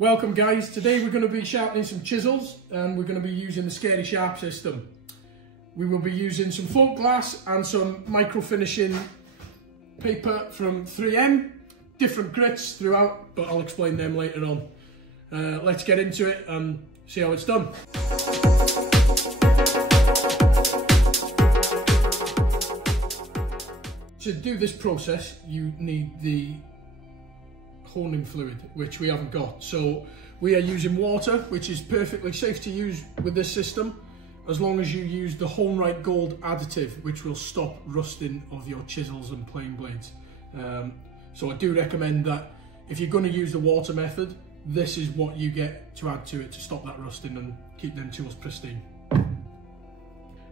Welcome guys, today we're going to be sharpening some chisels and we're going to be using the Scary Sharp system. We will be using some float glass and some micro finishing paper from 3M, different grits throughout, but I'll explain them later on. Let's get into it and see how it's done. To do this process you need the honing fluid, which we haven't got, so we are using water, which is perfectly safe to use with this system as long as you use the Hone Right Gold additive, which will stop rusting of your chisels and plane blades. So I do recommend that if you're going to use the water method, this is what you get to add to it to stop that rusting and keep them tools pristine.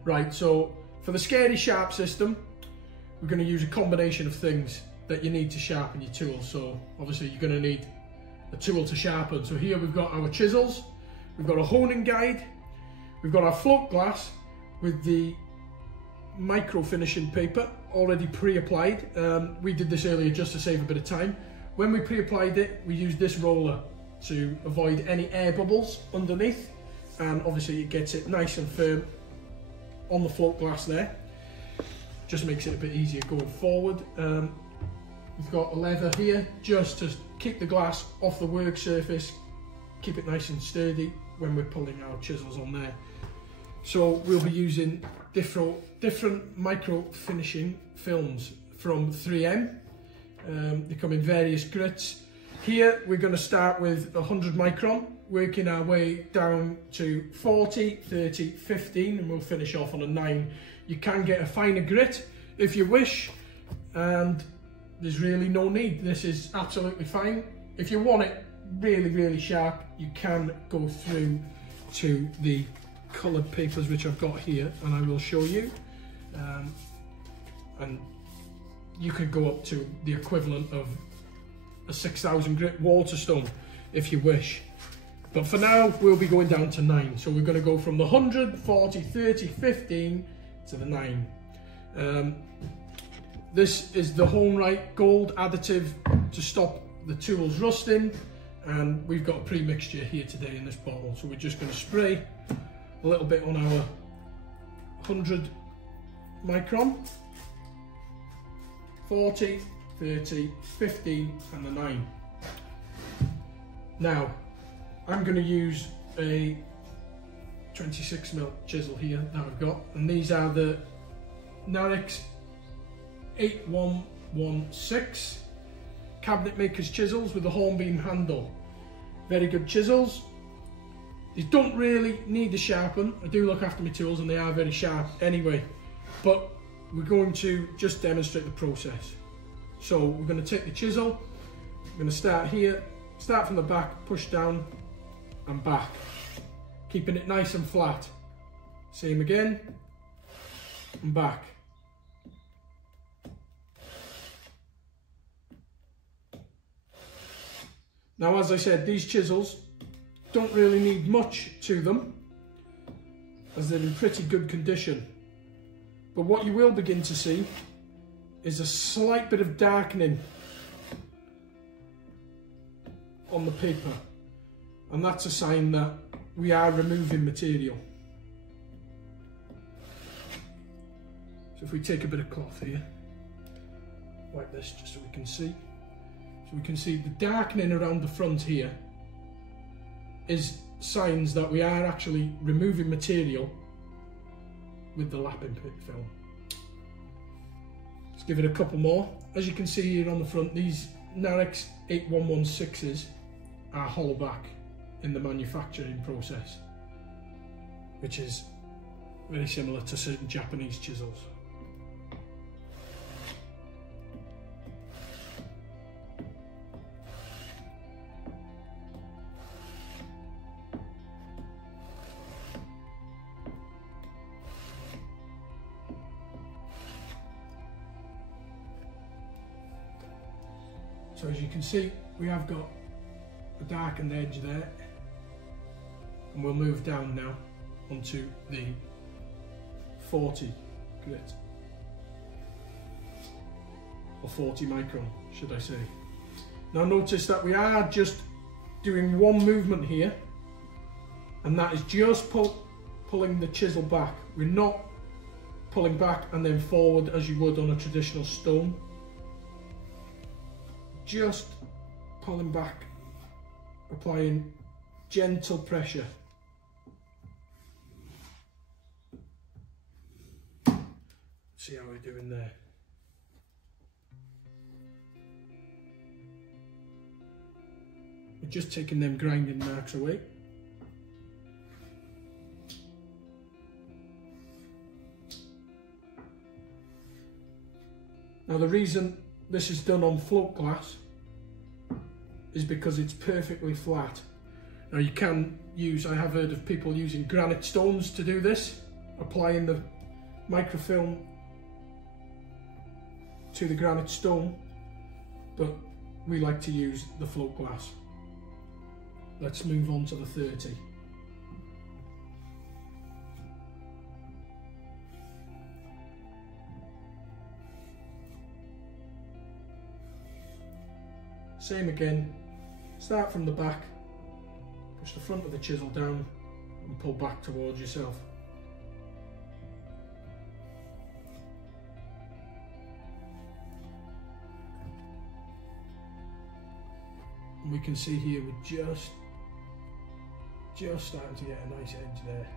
Right, so for the Scary Sharp system we're going to use a combination of things that you need to sharpen your tools. So obviously you're going to need a tool to sharpen. So here we've got our chisels, we've got a honing guide, we've got our float glass with the micro finishing paper already pre-applied. We did this earlier just to save a bit of time. When we pre-applied it, we used this roller to avoid any air bubbles underneath, and obviously it gets it nice and firm on the float glass there. Just makes it a bit easier going forward. We've got a lever here just to keep the glass off the work surface, keep it nice and sturdy when we're pulling our chisels on there. So we'll be using different micro finishing films from 3M. They come in various grits. Here we're going to start with 100 micron, working our way down to 40, 30, 15, and we'll finish off on a 9. You can get a finer grit if you wish, and there's really no need. This is absolutely fine. If you want it really sharp, you can go through to the coloured papers which I've got here, and I will show you. And you could go up to the equivalent of a 6,000 grit Waterstone if you wish. But for now, we'll be going down to 9. So we're going to go from the 100, 40, 30, 15 to the 9. This is the Hone Right Gold additive to stop the tools rusting, and we've got a pre-mixture here today in this bottle. So we're just going to spray a little bit on our 100 micron, 40, 30, 15 and the 9. Now I'm going to use a 26mm chisel here that I've got, and these are the Narix 8116 cabinet makers chisels with a hornbeam handle. Very good chisels. They don't really need to sharpen. I do look after my tools and they are very sharp anyway, but we're going to just demonstrate the process. So we're going to take the chisel, we're going to start here, start from the back, push down and back, keeping it nice and flat. Same again, and back. Now, as I said, these chisels don't really need much to them as they're in pretty good condition. But what you will begin to see is a slight bit of darkening on the paper. And that's a sign that we are removing material. So if we take a bit of cloth here, like this, just so we can see. So we can see the darkening around the front here is signs that we are actually removing material with the lapping film. Let's give it a couple more. As you can see here on the front, these Narix 8116s are hollow back in the manufacturing process, which is very similar to certain Japanese chisels. So as you can see, we have got a darkened edge there, and we'll move down now onto the 40 grit, or 40 micron should I say. Now notice that we are just doing one movement here, and that is just pulling the chisel back. We're not pulling back and then forward as you would on a traditional stone. Just pulling back, applying gentle pressure. See how we're doing there. We're just taking them grinding marks away. Now the reason this is done on float glass is because it's perfectly flat. Now you can use, I have heard of people using granite stones to do this, applying the microfilm to the granite stone, but we like to use the float glass. Let's move on to the 30. Same again, start from the back, push the front of the chisel down and pull back towards yourself. And we can see here we're just starting to get a nice edge there.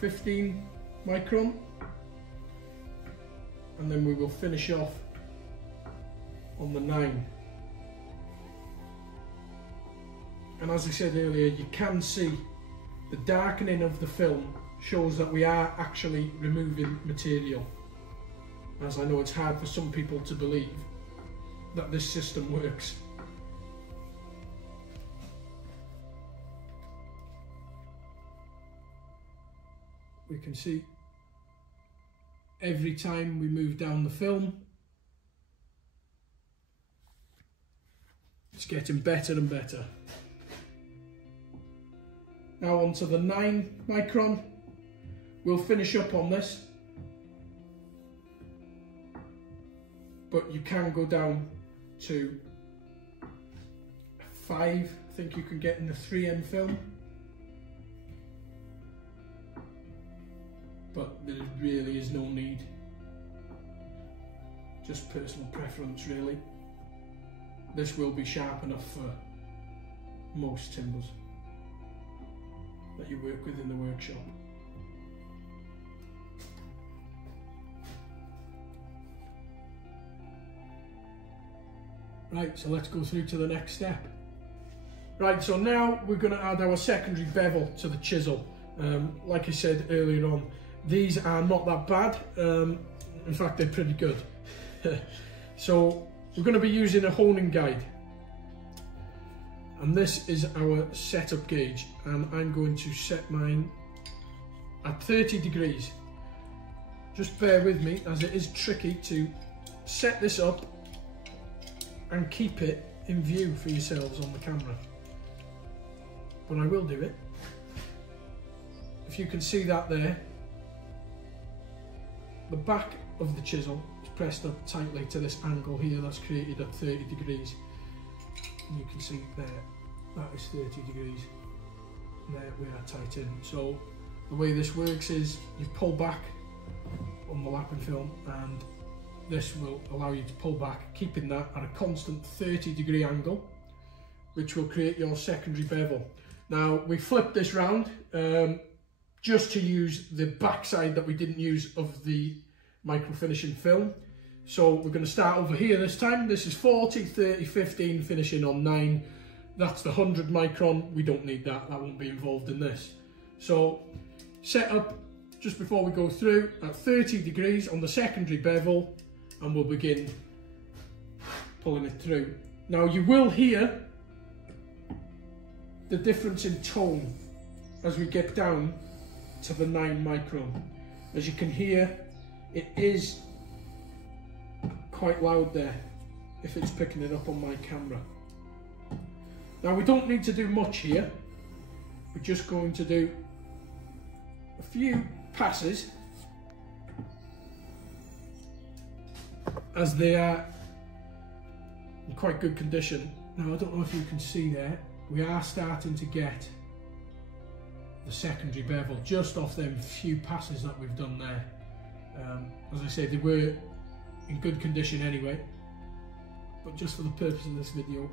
.15 micron, and then we will finish off on the 9. And as I said earlier, you can see the darkening of the film shows that we are actually removing material, as I know it's hard for some people to believe that this system works. We can see every time we move down the film, it's getting better and better. Now onto the 9 micron. We'll finish up on this, but you can go down to 5, I think you can get in the 3M film, but there really is no need, just personal preference really. This will be sharp enough for most timbers that you work with in the workshop. Right, so let's go through to the next step. Right, so now we're going to add our secondary bevel to the chisel. Like I said earlier on, these are not that bad. In fact, they're pretty good. So we're going to be using a honing guide. And this is our setup gauge. And I'm going to set mine at 30 degrees. Just bear with me, as it is tricky to set this up and keep it in view for yourselves on the camera, but I will do it. If you can see that there, the back of the chisel is pressed up tightly to this angle here that's created at 30 degrees, and you can see there, that is 30 degrees, there we are tight in. So the way this works is you pull back on the lapping film, and this will allow you to pull back, keeping that at a constant 30-degree angle, which will create your secondary bevel. Now, we flipped this round just to use the backside that we didn't use of the micro finishing film. So we're going to start over here this time. This is 40, 30, 15, finishing on 9. That's the 100 micron. We don't need that, that won't be involved in this. So set up just before we go through at 30 degrees on the secondary bevel, and we'll begin pulling it through. Now you will hear the difference in tone as we get down to the 9 micron. As you can hear, it is quite loud there, if it's picking it up on my camera. Now we don't need to do much here. We're just going to do a few passes as they are in quite good condition. Now I don't know if you can see there, we are starting to get the secondary bevel just off them few passes that we've done there. As I say, they were in good condition anyway, but just for the purpose of this video,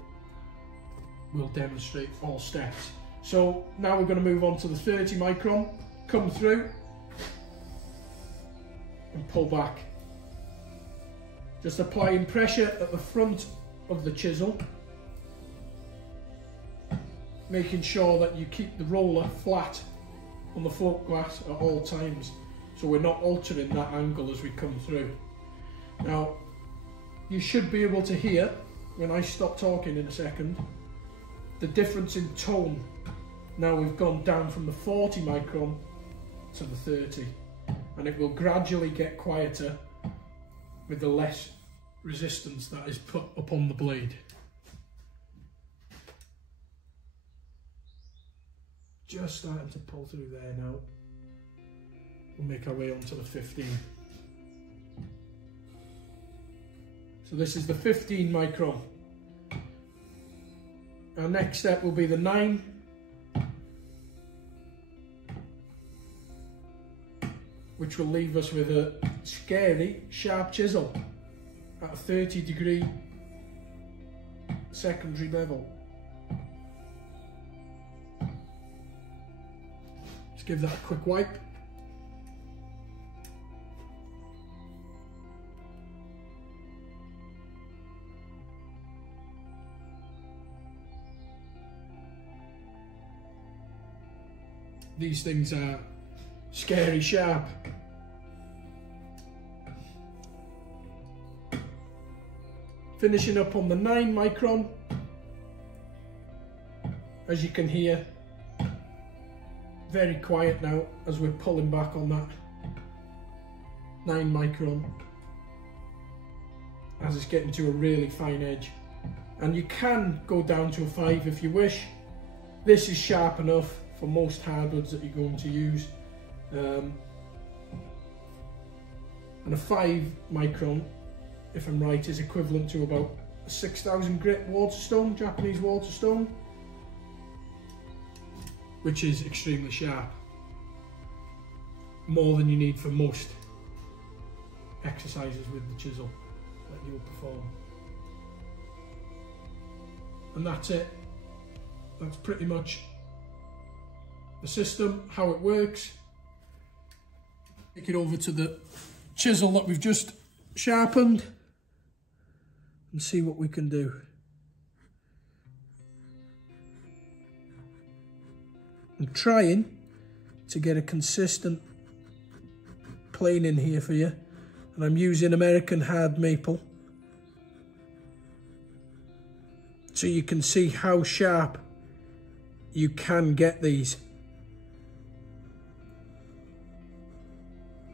we'll demonstrate all steps. So now we're going to move on to the 30 micron, come through and pull back. Just applying pressure at the front of the chisel, making sure that you keep the roller flat on the float glass at all times, so we're not altering that angle as we come through. Now, you should be able to hear, when I stop talking in a second, the difference in tone. Now we've gone down from the 40 micron to the 30, and it will gradually get quieter with the less resistance that is put upon the blade. Just starting to pull through there now. We'll make our way onto the 15. So this is the 15 micron. Our next step will be the 9. Which will leave us with a scary sharp chisel at a 30-degree secondary bevel. Just give that a quick wipe. These things are scary sharp. Finishing up on the 9 micron. As you can hear, very quiet now as we're pulling back on that 9 micron, as it's getting to a really fine edge. And you can go down to a 5 if you wish. This is sharp enough for most hardwoods that you're going to use. And a 5 micron, if I'm right, is equivalent to about a 6,000 grit waterstone, Japanese waterstone, which is extremely sharp. More than you need for most exercises with the chisel that you'll perform. And that's it. That's pretty much the system, how it works. Take it over to the chisel that we've just sharpened and see what we can do. I'm trying to get a consistent plane in here for you, and I'm using American hard maple so you can see how sharp you can get these.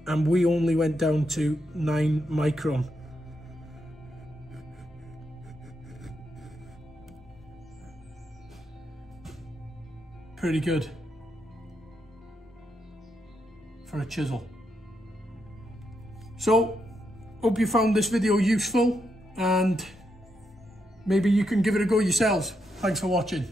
And we only went down to 9 micron. Pretty good for a chisel. So, hope you found this video useful, and maybe you can give it a go yourselves. Thanks for watching.